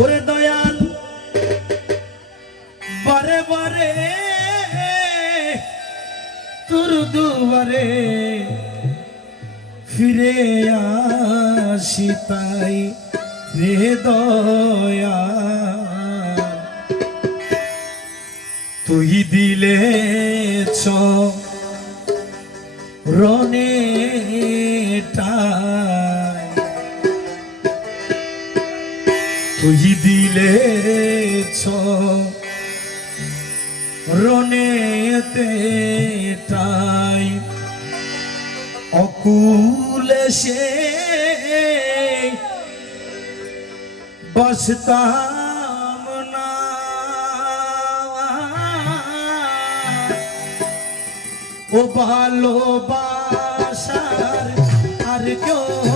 ওরে দয়াল, বারে বারে, তোর দুয়ারে ফিরে আসি তাই রে দয়া তুই দিলে চ রনে তুই দিলে রনেতে টাই অকুলে সে বসতাম না। ও ভালোবাসার আর কেউ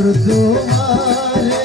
তোর দুয়ারে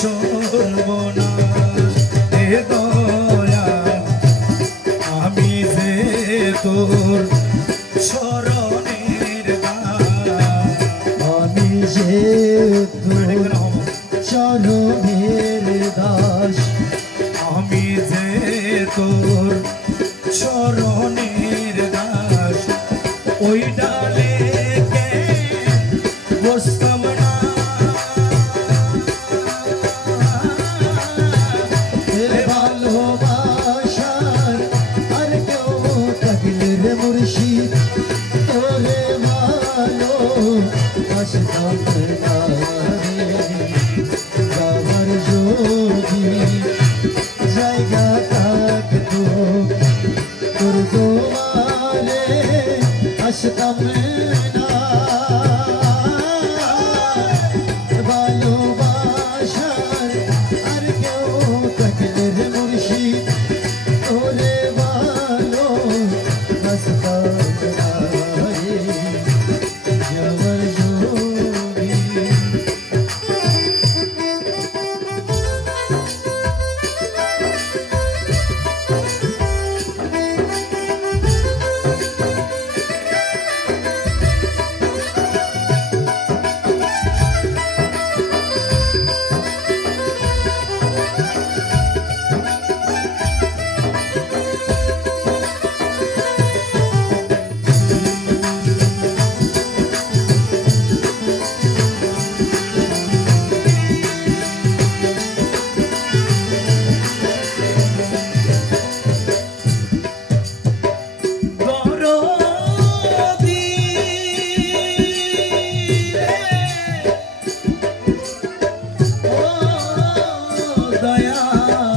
সর্বনাশ এ দয়াল আমি যে তোর চরণের দাস দাস আমি যে তোর চরণের দাস ওই মুর্শিদ তোরে ভালো রে যাবার যদি জায়গা থাকতো তোর দোয়ারে আসতাম माया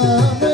Oh,